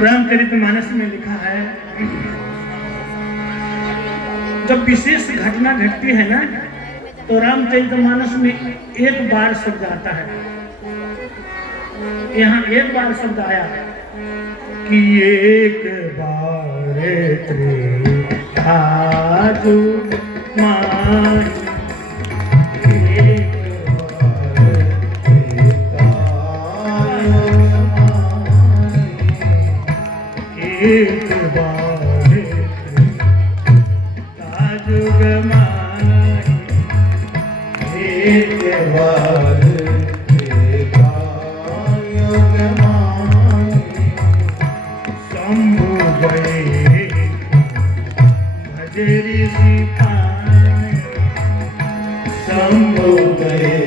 रामचरितमानस में लिखा है, जब विशेष घटना घटती है ना तो रामचरितमानस में एक बार शब्द आता है। यहाँ एक बार शब्द आया कि एक बार आजू माई, एक बार ताजुग माई, एक बार ताजुग माई, शंभु गए भजरी सिपाही, शंभु गए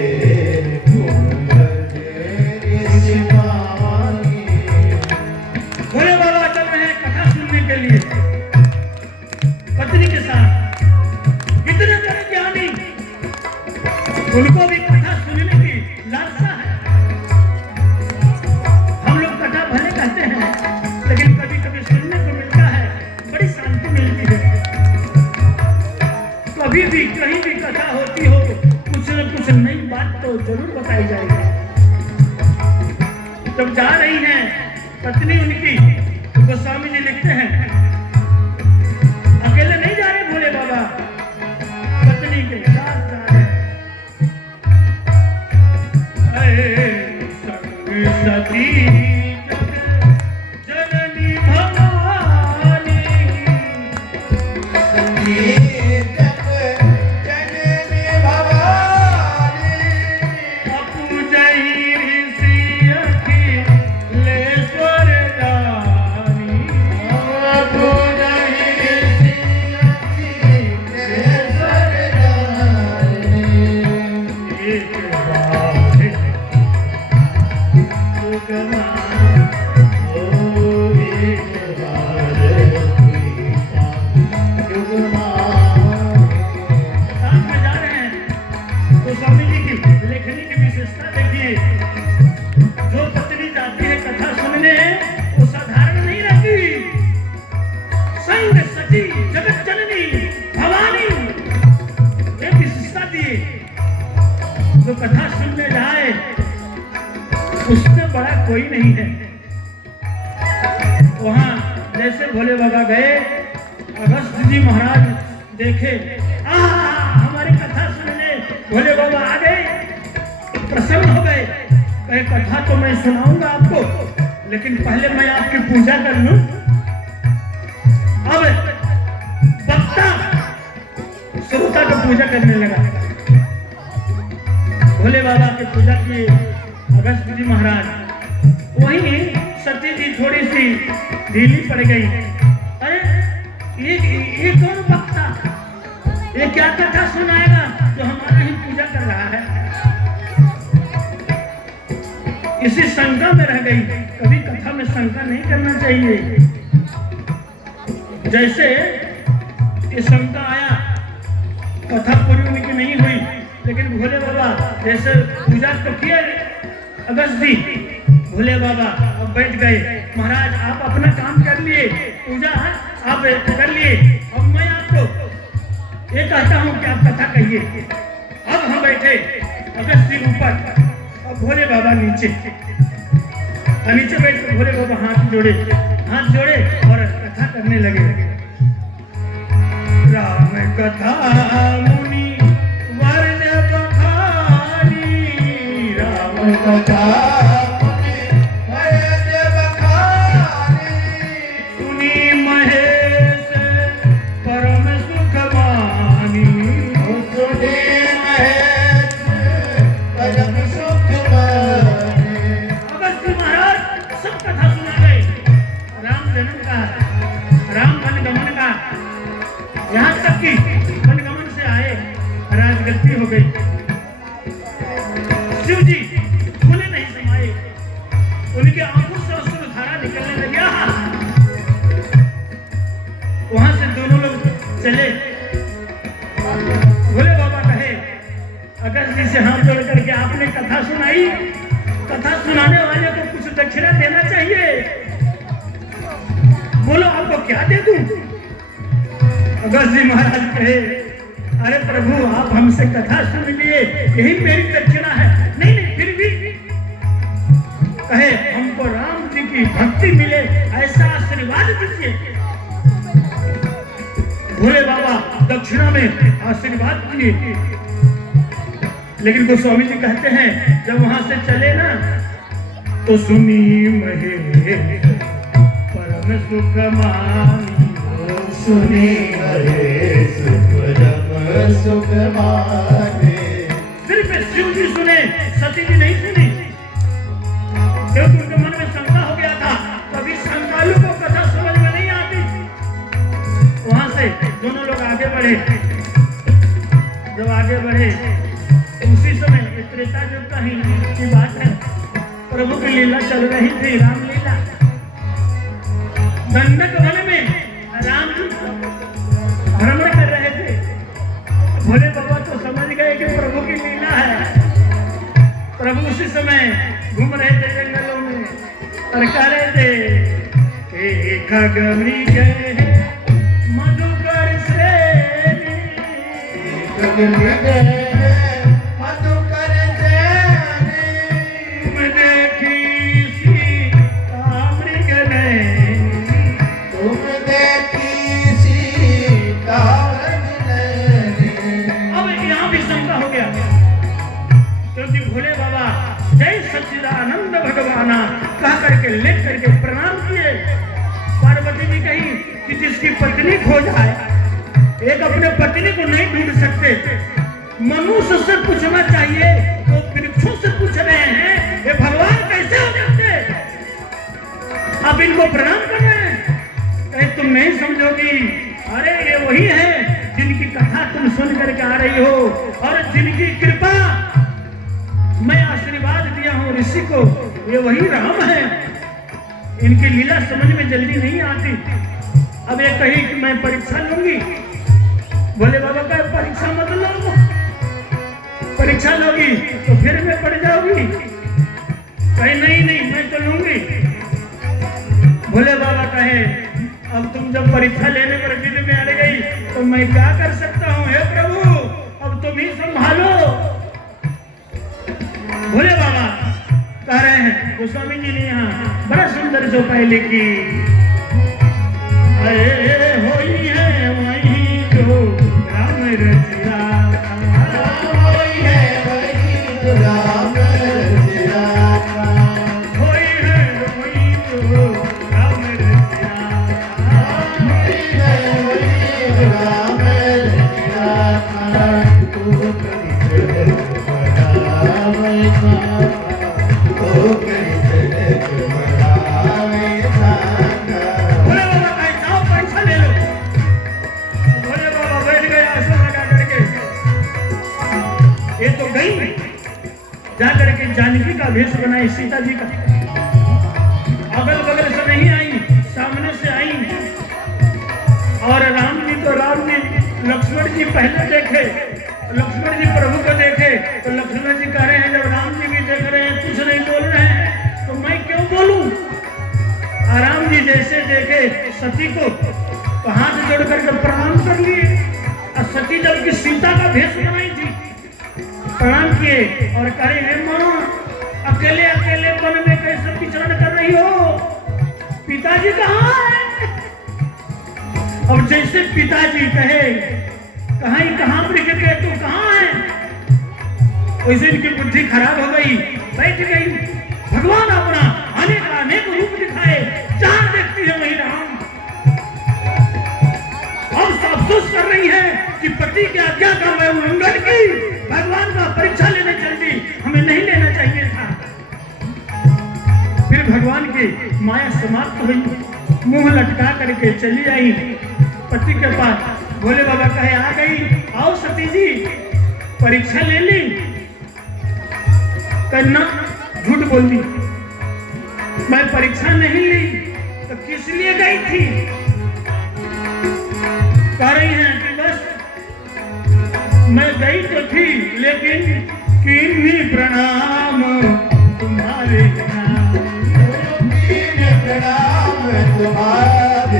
उनको भी कथा सुनने की लालसा है। हम लोग कथा भले कहते हैं लेकिन कभी कभी सुनने को मिलता है, बड़ी शांति मिलती है। कभी भी कहीं भी कथा होती हो, कुछ न कुछ नई बात तो जरूर बताई जाएगी। जब जा रही हैं पत्नी उनकी, गोस्वामी जी लिखते हैं अकेले नहीं जा रहे भोले बाबा, पत्नी के साथ जा रहे। सती जननी भवानी, जननी भवानी, अपूजहि ऋषि अखिलेश्वर जानी, अपूजहि ऋषि अखिलेश्वर जानी, एक बार स्वामी जी की लेखनी की विशेषता देखिए। जो पत्नी जाती है कथा सुनने, वो साधारण नहीं रहती। संग सती जगत जननी भवानी, ये विशेषता दी। जो कथा सुनने जाए उससे बड़ा कोई नहीं है। वहां जैसे भोले बाबा गए, अगस्त जी महाराज देखे, हमारी कथा सुनने भोले बाबा आ गए, प्रसन्न हो गए। कहे कथा तो मैं सुनाऊंगा आपको, लेकिन पहले मैं आपकी पूजा कर लूं। अब वक्ता श्रोता की पूजा करने लगा। भोले बाबा की पूजा की अगस्त जी महाराज। वहीं सती जी थोड़ी सी ढीली पड़ गई। अरे ये कौन वक्ता, ये क्या कथा सुनाएगा जो हमारा ही पूजा कर रहा है। इसी शंका में रह गई। कभी कथा में शंका नहीं करना चाहिए। जैसे ये शंका आया, कथा पूरी उनकी नहीं हुई, लेकिन भोले बाबा जैसे पूजा तो किए अगस्त जी, भोले बाबा अब बैठ गए। महाराज आप अपना काम कर लिए, पूजा आप कर लिए, अब मैं आपको ये कहता हूँ कि आप कथा कहिए। अब हम बैठे, अगस्त जी ऊपर और भोले बाबा नीचे। नीचे बैठ कर भोले बाबा हाथ जोड़े और कथा करने लगे। राम कथा मुनि वर्ण बखानी, राम कथा गलती हो गई। शिव जी भूले नहीं समाये, उनके आंखों से अश्रुधारा निकलने लगा। वहां से दोनों लोग चले। भोले बाबा कहे अगस्त जी से हाथ जोड़ करके आपने कथा सुनाई, कथा सुनाने वाले को कुछ दक्षिणा देना चाहिए। क्या दे दूं? अगस्त जी महाराज कहे, अरे प्रभु आप हमसे कथा सुन लिए, यही मेरी दक्षिणा है। नहीं नहीं, फिर भी कहे हमको राम जी की भक्ति मिले, ऐसा आशीर्वाद दीजिए। भोले बाबा दक्षिणा में आशीर्वाद दिए। लेकिन गोस्वामी जी कहते हैं जब वहां से चले ना, तो सुनी महेश परम सुख मानी, सुनी महेश परम सुख माने। सिर्फ शिव जी सुने, सती जी नहीं सुनी, क्योंकि उनके मन में शंका हो गया था। कभी शंकालु को कथा समझ में नहीं आती। वहां से दोनों लोग आगे बढ़े। जब आगे बढ़े उसी समय त्रेता युग की बात है, प्रभु की लीला चल रही थी, रामलीला। दंडक वन में राम जी भ्रमण कर रहे थे। भोले बाबा तो समझ गए कि प्रभु की लीला है। प्रभु उसी समय घूम रहे थे जंगलों में और कह रहे थे खगमरी गए मधुकर श्रेणी, खगमरी गए मधुकर श्रेणी। तुम देखी सीता मृग नैनी, तुम देखी सीता मृग नैनी। अब यहाँ भी शंका हो गया, क्योंकि भोले बाबा जय सच्चिदानंद भगवाना कह करके लेट करके प्रणाम किए। पार्वती जी कही कि जिसकी पत्नी खो जाए, एक अपने पत्नी को नहीं ढूंढ सकते, मनुष्य से पूछना चाहिए, तो वृक्षों से पूछ रहे हैं ये भगवान कैसे हो जाते? आप इनको प्रणाम कर रहे हैं। कहे तुम नहीं समझोगी, अरे ये वही है जिनकी कथा तुम सुन करके आ रही हो, और जिनकी कृपा मैं आशीर्वाद दिया हूँ ऋषि को, ये वही राम है। इनकी लीला समझ में जल्दी नहीं आती। अब ये कही कि मैं परीक्षा लूंगी। भोले बाबा का परीक्षा मत लो, परीक्षा लोगी तो फिर मैं पड़ जाऊंगी। कहे नहीं नहीं मैं तो लूंगी। भोले बाबा कहे अब तुम जब परीक्षा लेने पर जिद में अड़ गई तो मैं क्या कर सकता हूँ? हे प्रभु अब तुम ही संभालो। भोले बाबा कह रहे हैं, गोस्वामी जी ने यहाँ बड़ा सुंदर जो पहले की होई है वही जो राम रचिया, होई है वही जो राम रचिया, होई है वही जो राम रचिया, होई है वही जो राम रचिया। तू करी बढ़ावे साना, तू करी बढ़ावे साना। भोले बाबा कहे जाओ परीक्षा ले लो। भोले बाबा बैठ गए आसन लगा करके। ये तो गई जा करके जानकी का भेष बनाई, सीता जी का। अगल बगल से नहीं आई, सामने से आई। और राम जी लक्ष्मण जी पहले देखे, लक्ष्मण जी प्रभु को देखे तो लक्ष्मण जी कह रहे हैं जब राम जी भी देख रहे हैं कुछ नहीं बोल रहे हैं तो मैं क्यों बोलूं? राम जी जैसे देखे सती को तो हाथ जोड़ करके प्रणाम कर लिए। और सती जबकि सीता का भेष बनाई थी, प्रणाम किए और कहे हे माँ अकेले अकेले वन में कैसे विचरण कर रही हो? पिताजी कहाँ है? अब जैसे पिताजी कहे कहाँ मृग के तू कहाँ है? वैसे इनकी बुद्धि खराब हो गई, बैठ गई। भगवान अपना अनेक रूप दिखाए, जहां देखती है वही राम। अब अफसोस कर रही है कि पति की आज्ञा का मैं उल्लंघन की, भगवान का परीक्षा लेने चल दी, हमें नहीं लेना चाहिए था। फिर भगवान की माया समाप्त हुई, मुंह लटका करके चली आई पति के पास। भोले बाबा कहे आ गई, आओ सती जी परीक्षा ले ली। करना झूठ बोल दी, मैं परीक्षा नहीं ली तो किस लिए गई थी? कह रही हैं कि बस मैं गई तो थी लेकिन किन्हीं प्रणाम तुम्हारे नाम, प्रणाम तुम्हारे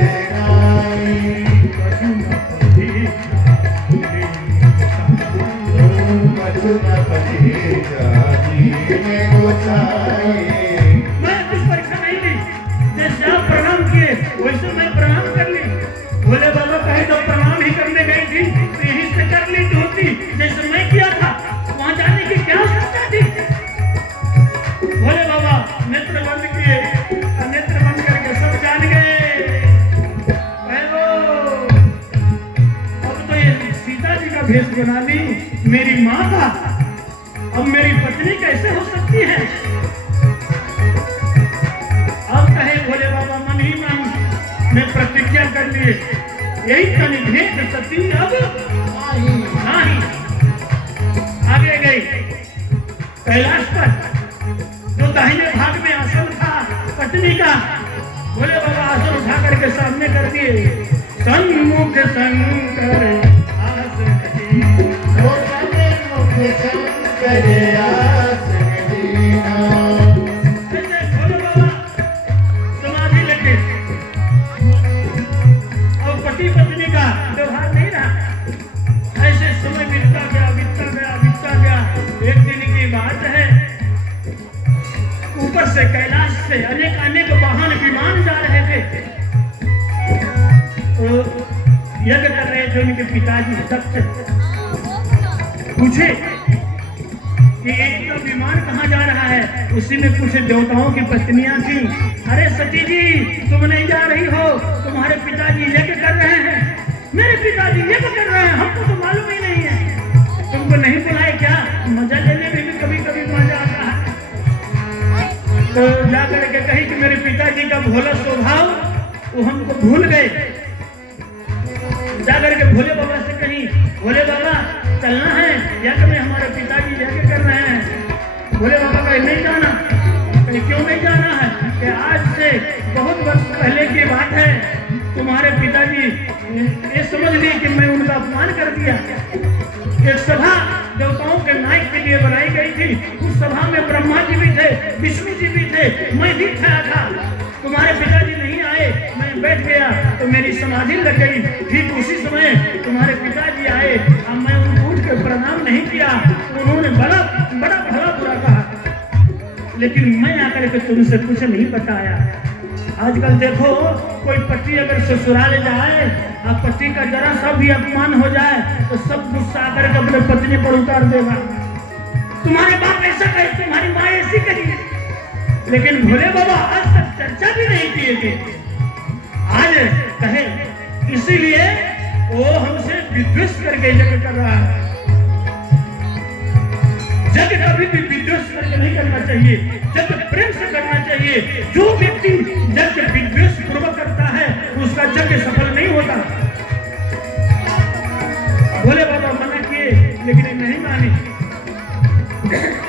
मैं कुछ परीक्षा नहीं ली, जैसे आप प्रणाम किए वैसे मैं प्रणाम कर ली। भोले बाबा कहे तो प्रणाम ही करने गई थी तो यहीं से कर ली होती, जैसे मैं किया था वहां जाने की क्या आवश्यकता थी। भोले बाबा नेत्र बंद किए, नेत्र बंद करके सब जान गए। अब तो ये सीता जी का भेष बना ली, मेरी माँ का, अब मेरी पत्नी कैसे हो सकती है। अब कहे भोले बाबा मन ही मन मैं प्रतिज्ञा कर लिए, यही तनि भेंट सती अब नहीं। आगे गई कैलाश पर, जो दाहिने भाग में आसन था पत्नी का, भोले बाबा आसन उठा करके सामने कर दिए। सन्मुख शंकर आसन समाधि लगे। और पति पत्नी का व्यवहार नहीं रहा। ऐसे समय बीतता गया, बीतता गया, बीतता गया। एक दिन की बात है, ऊपर से कैलाश से अनेक अनेक वाहन विमान जा रहे थे। तो यज्ञ कर रहे थे उनके पिताजी सबसे पूछे कि एक तो विमान कहाँ जा रहा है। उसी में कुछ देवताओं की पत्नियां थी। अरे सती जी तुम नहीं जा रही हो, तुम्हारे पिताजी यज्ञ कर रहे हैं। मेरे पिताजी यज्ञ कर रहे हैं, हमको तो मालूम ही नहीं है। तुमको नहीं बुलाए क्या? मजा लेने में भी कभी कभी मजा आता है। तो जाकर के कही कि मेरे पिताजी का भोला स्वभाव वो हमको भूल गए। जाकर के भोले बाबा से कही, भोले बाबा चलना है यज्ञ में, हमारे पिताजी यज्ञ कर रहे हैं। भोले बाबा कहे नहीं जाना। कहे क्यों नहीं जाना है? कि आज से बहुत वर्ष पहले की बात है, तुम्हारे पिताजी ये समझ लिए कि मैं उनका अपमान कर दिया। एक सभा देवताओं के नायक के लिए बनाई गई थी। उस सभा में ब्रह्मा जी भी थे, विष्णु जी भी थे, मैं भी था। तुम्हारे पिताजी नहीं आए, मैं बैठ गया तो मेरी समाधि लग गई। ठीक उसी समय तुम्हारे पिताजी आए, अब मैं उनको उठ के प्रणाम नहीं किया। उन्होंने बड़ा बड़ा भला बुरा कहा, लेकिन मैं आकर के तुमसे कुछ नहीं बताया। आजकल देखो कोई पति अगर ससुराल जाए और पति का जरा सा भी अपमान हो जाए तो सब गुस्सा आकर के अपने पत्नी पर उतार देगा। तुम्हारे बाप ऐसा कहे, तुम्हारी माँ ऐसी कही। लेकिन भोले बाबा आज तक चर्चा भी नहीं किए थे। आज कहे इसीलिए वो हमसे विद्वेष करके यज्ञ कर रहा है। यज्ञ कभी भी विद्वेष करके नहीं करना चाहिए, यज्ञ प्रेम से करना चाहिए। जो व्यक्ति यज्ञ विद्वेष पूर्वक करता है उसका यज्ञ सफल नहीं होता। भोले बाबा मना किए लेकिन नहीं मानी।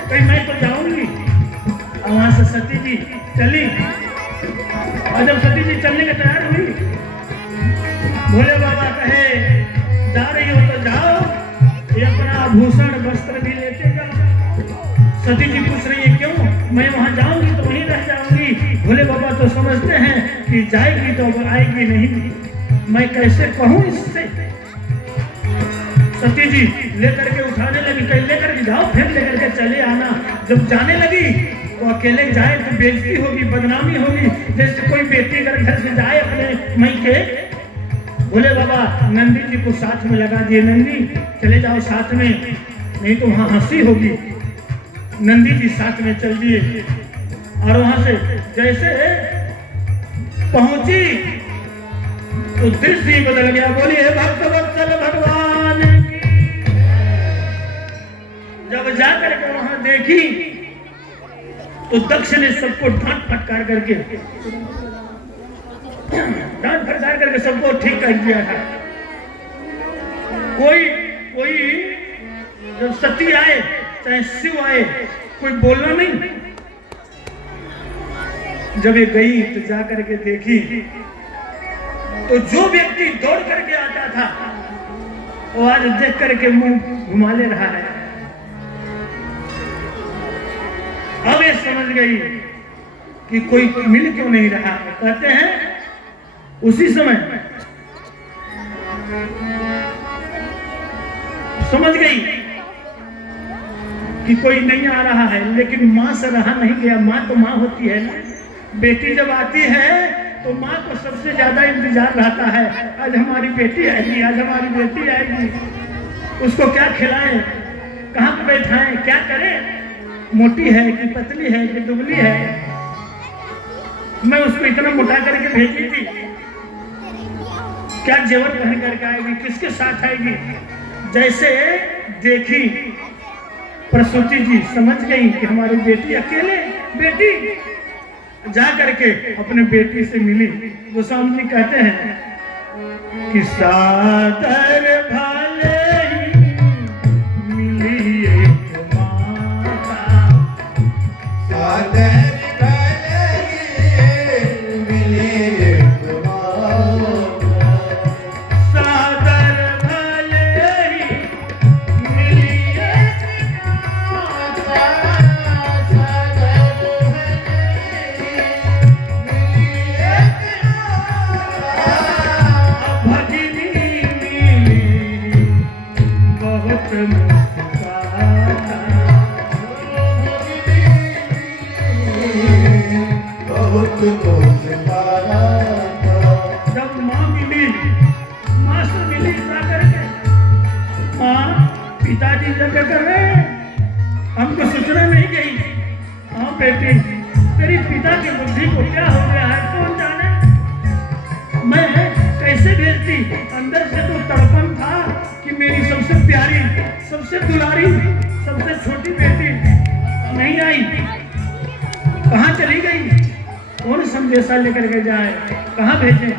कहीं मैं तो जाऊंगी। और वहां से सती जी चली, और जब सती जी चलने के तैयार हुई, भोले बाबा कहे जा रही हो तो जाओ, ये अपना आभूषण वस्त्र भी लेते जाओ। सती जी पूछ रही है क्यों? मैं वहां जाऊंगी तो वहीं रह जाऊंगी। भोले बाबा तो समझते हैं कि जाएगी तो अब आएगी नहीं, मैं कैसे कहूं इससे। सती जी लेकर के उठाने लगी, कहीं लेकर के जाओ, फिर लेकर के चले आना। जब जाने लगी तो अकेले जाए तो बेइज्जती होगी, बदनामी होगी। जैसे कोई बेटी अगर घर से जाए अपने मई के, भोले बाबा नंदी जी को साथ में लगा दिए। नंदी चले जाओ साथ में, नहीं तो वहां हंसी होगी। नंदी जी साथ में चल दिए और वहां से जैसे पहुंची तो दृश्य ही बदल गया। बोलिए भक्त वत्सल भगवान की। जब जाकर के वहां देखी तो दक्ष ने सबको डांट फटकार करके सबको ठीक कर दिया था। कोई जब सती आए चाहे शिव आए कोई बोलना नहीं। जब ये गई तो जाकर के देखी तो जो व्यक्ति दौड़ करके आता था वो आज देख करके मुंह घुमा ले रहा है। अब ये समझ गई कि कोई मिल क्यों नहीं रहा। कहते हैं उसी समय समझ गई कि कोई नहीं आ रहा है, लेकिन मां से रहा नहीं गया। मां तो मां होती है ना। बेटी जब आती है तो मां को सबसे ज्यादा इंतजार रहता है, आज हमारी बेटी आएगी, आज हमारी बेटी आएगी। उसको क्या खिलाएं, कहाँ पे बैठाएं, क्या करें, मोटी है कि पतली है कि दुबली है। मैं उसको इतना मोटा करके भेजी थी, क्या जेवर पहन करके आएगी, किसके साथ आएगी। जैसे देखी प्रसूति जी समझ गई कि हमारी बेटी अकेले, बेटी जा करके अपने बेटी से मिली। गोस्वामी जी कहते हैं कि सादर भाले ही मिली एक माता, सादर भले ही मिली एक माता, सादर भाले ही मिली एक माता, सादर भले ही मिली एक माता, भजनी मिली बहुत मुस्काता। बहुत मुस्कुराता। जब माँ मिली, माँ से मिली जाकर के, माँ पिताजी जगह कर रहे हैं, हमको सूचना नहीं गई। हाँ बेटी, तेरी पिता की बुद्धि को क्या हो गया है कौन जाने। मैं कैसे भेजती, अंदर से तो तड़पन था कि मेरी सबसे प्यारी, सबसे दुलारी, सबसे छोटी बेटी नहीं आई, कहाँ चली गई, कौन संदेशा लेकर के जाए, कहाँ भेजे।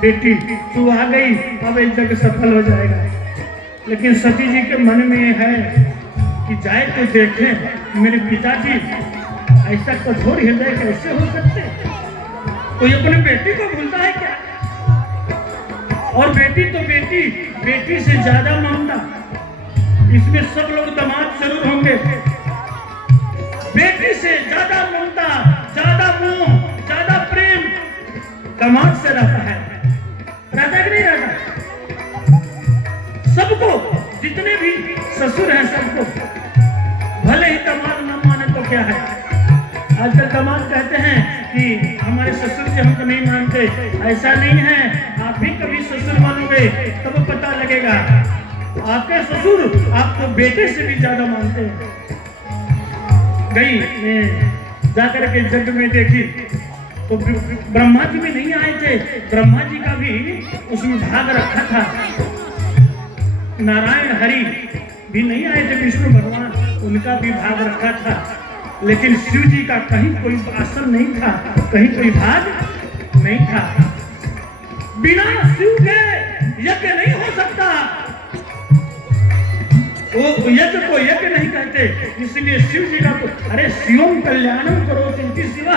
बेटी तू आ गई, अब एक जगह सफल हो जाएगा। लेकिन सती जी के मन में ये है कि जाए तो देखे मेरे पिताजी ऐसा कठोर हृदय कैसे हो सकते, कोई अपने बेटी को भूलता है क्या। और बेटी तो बेटी, बेटी से ज्यादा ममता, इसमें सब लोग दामाद जरूर होंगे। बेटी से ज्यादा ममता, ज्यादा मोह, ज्यादा प्रेम दामाद से रहता है, रहता है कि नहीं रहता। सबको, जितने भी ससुर हैं सबको, भले ही दामाद न माने तो क्या है। आजकल दामाद कहते हैं कि हमारे ससुर जी हमको नहीं मानते, ऐसा नहीं है। आप भी कभी ससुर मानोगे तब पता लगेगा, आपके ससुर आपको बेटे से भी ज्यादा मानते हैं। गई मैं जाकर के जग में देखी तो ब्रह्मा जी भी नहीं आए थे, ब्रह्मा जी का भी उसमें भाग रखा था। नारायण हरि भी नहीं आए थे, विष्णु भगवान, उनका भी भाग रखा था। लेकिन शिव जी का कहीं कोई आसन नहीं था, कहीं कोई भाग नहीं था। बिना शिव के यज्ञ नहीं हो सकता, वो यज्ञ को यज्ञ नहीं कहते, इसलिए शिव जी का तो, अरे शिवम कल्याणम करो चिंती शिवा,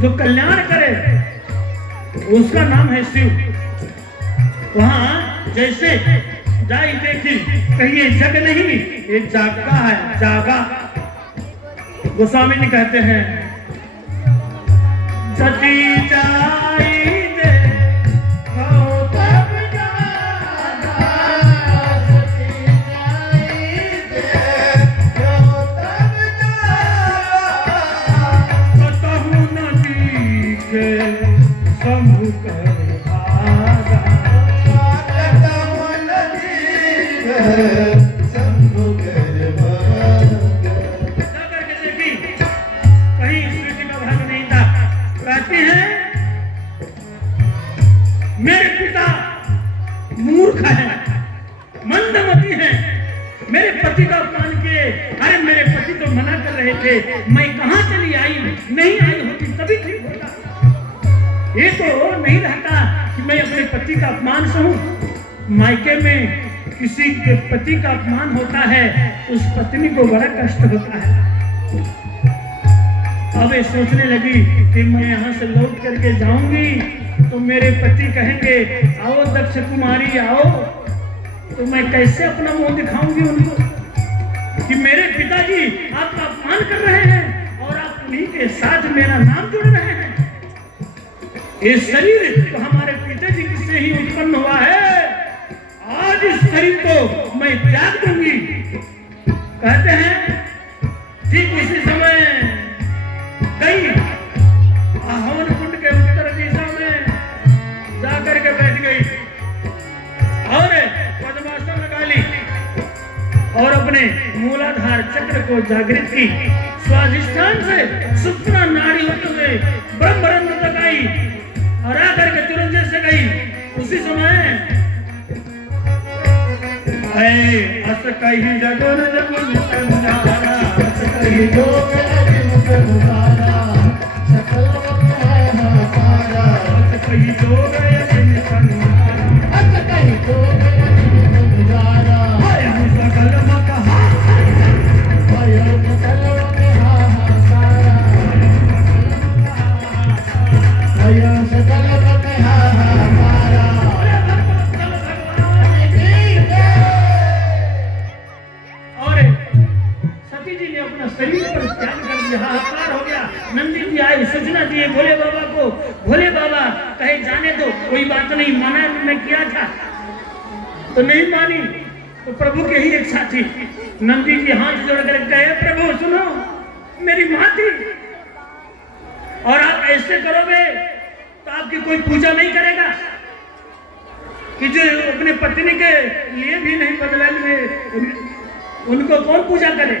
जो कल्याण करे उसका नाम है शिव। वहां जैसे जाई देखी, कहिए जग नहीं, ये जागा है, जागा। गोस्वामी जी कहते हैं जति जाई दे तब जागा, सती जाई दे, तब जागा, कतहु नदी के शंभु कर भागा। कतहु नदी के शंभु कर भागा। जाकर के देखी, कहीं शिव जी का भाग नहीं था। कहती है मेरे पिता मूर्ख है, मंदमती है, मेरे पति का अपमान किए। अरे मेरे पति तो मना कर रहे थे, मैं कहां चली आई, नहीं आई होती तभी ठीक होता। ये तो नहीं रहता कि मैं अपने पति का अपमान सहूं। मायके में किसी के पति का अपमान होता है, उस पत्नी को बड़ा कष्ट होता है। अब ये सोचने लगी कि मैं यहाँ से लौट करके जाऊंगी तो मेरे पति कहेंगे आओ दक्ष कुमारी आओ, तो मैं कैसे अपना मुंह दिखाऊंगी उनको कि मेरे पिताजी आपका अपमान कर रहे हैं और आप उन्हीं के साथ मेरा नाम जोड़ रहे हैं। ये शरीर तो हमारे पिताजी से ही उत्पन्न हुआ है, आज इस शरीर को मैं त्याग दूंगी। कहते हैं ठीक उसी समय गई हवन कुंड के उत्तर दिशा में जाकर के बैठ गई और पद्मासन लगा ली और अपने मूलाधार चक्र को जागृत की। स्वाधिष्ठान से सुप्ना नाड़ी होते हुए ब्रह्मरंध्र तक आई और आकर के तुरंत जैसे गई उसी समय अस कही जगुर जगुर संजारा, अस कही जोग अजिमुख गुजारा, सकल वक्त है हमारा। अस कही जोग अजिमुख संजारा, अस कही जोग अजिमुख गुजारा, भयं सकल मक भयं सकल वक्त हाहाकारा, भयं सकल वक्त हाहाकारा। और सती जी ने अपना शरीर पर त्याग कर दिया, हाहाकार हो गया। नंदी जी आए, सूचना दिए भोले बाबा को। भोले बाबा कहे जाने दो, कोई बात नहीं, माना मैं किया था तो नहीं मानी, तो प्रभु की ही इच्छा थी। नंदी जी हाथ जोड़कर कहे प्रभु सुनो, मेरी माँ थी और आप ऐसे करोगे तो आपकी कोई पूजा नहीं करेगा कि जो अपने पत्नी के लिए भी नहीं बदलेंगे, उनको कौन पूजा करे।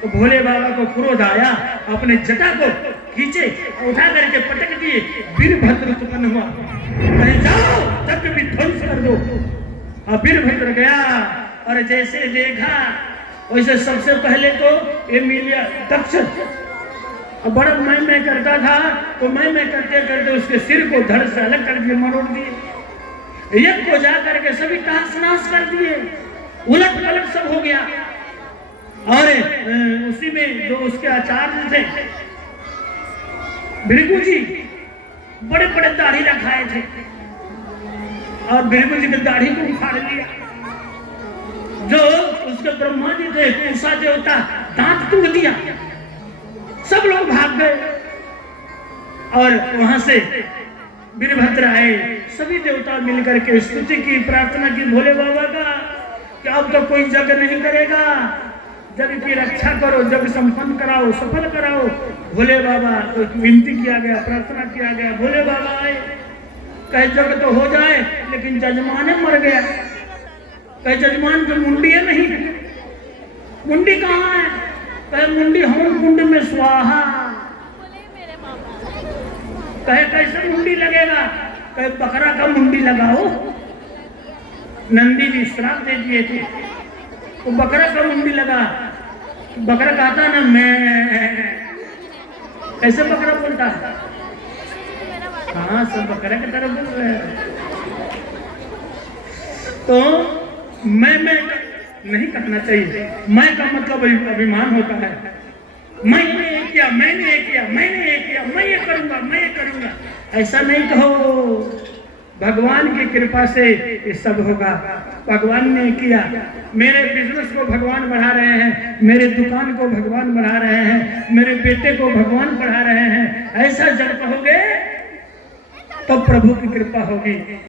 तो भोले बाबा को क्रोध आया, अपने जटा को खींचे उठा करके पटक दिए, वीरभद्र उत्पन्न हुआ। कहे जाओ तब भी ध्वंस कर दो। और वीरभद्र गया और जैसे देखा वैसे सबसे पहले तो ये मिल गया दक्ष। अब बड़ा मैं करता था, तो मैं करते करते उसके सिर को धड़ से अलग कर दिए, मरोड़ दिए। यज्ञ को जा करके सभी तहस नहस कर दिए, उलट पलट सब हो गया। और उसी में जो उसके आचार्य थे भृगु जी, बड़े बड़े दाढ़ी रखाए थे और भृगु जी की दाढ़ी को उखाड़ लिया। जो उसके ब्रह्मा जी थे, पूषा देवता, दांत तोड़ दिया। सब लोग भाग गए और वहां से वीरभद्र आए। सभी देवता मिलकर के स्तुति की, प्रार्थना की भोले बाबा का कि अब तो कोई जग नहीं करेगा, जग की रक्षा करो, जग संपन्न कराओ, सफल कराओ। भोले बाबा को विनती किया गया, प्रार्थना किया गया। भोले बाबा आए, कहे जग तो हो जाए लेकिन जजमान मर गया। कहे जजमान की मुंडी है नहीं, मुंडी कहाँ है? कहे मुंडी हवन कुंड में स्वाहा। कहे कैसे मुंडी लगेगा? कहे बकरा का मुंडी लगाओ। नंदी जी श्राप दे दिए थे, तो बकरा का मुंडी लगा। बकरा कहता ना मैं, ऐसे बकरा बोलता है। हाँ, सब बकरा की तरफ बोल रहे हैं। तो मैं नहीं कहना चाहिए। मैं का मतलब अभिमान होता है। मैंने ये किया, मैंने ये किया, मैंने ये किया, मैं ये करूंगा, मैं ये करूंगा, ऐसा नहीं कहो। भगवान की कृपा से ये सब होगा। भगवान ने किया। मेरे बिजनेस को भगवान बढ़ा रहे हैं, मेरे दुकान को भगवान बढ़ा रहे हैं, मेरे बेटे को भगवान बढ़ा रहे हैं। ऐसा जब कहोगे तो प्रभु की कृपा होगी।